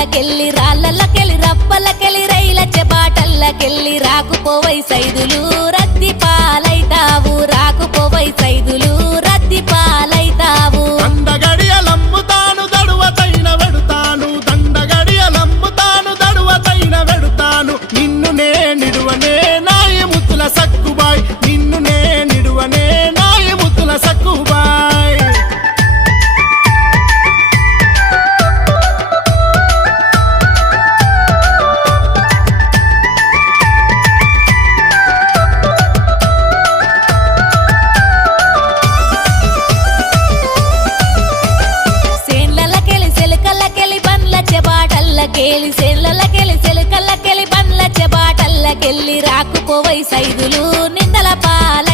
బాటల్లకెళ్ళి రాళ్ళకెళ్ళి రప్పలకెళ్ళి రైల చెబాటల్లకెళ్ళి రాకుపోవై సైదులు రద్ది పాలైతావు రాకుపోవై సైదులు రద్ది పాలైతావు దండగడియలమ్ముతాను దడువతైన వెడుతాను దండగడియలమ్ముతాను దడువతైన వెడుతాను నిన్ను నే నిడువనే నాయ ముద్దుల సక్కుబాయ్ నిన్ను నే నిడువనే నాయ ముద్దుల సక్కుబాయ్ కేలి సెల్లకెళ్ళి సెలకల్లకెళ్ళి బండ్ల చెబాటల్లకెళ్ళి రాకుపోవై సైదులు నిందల పాల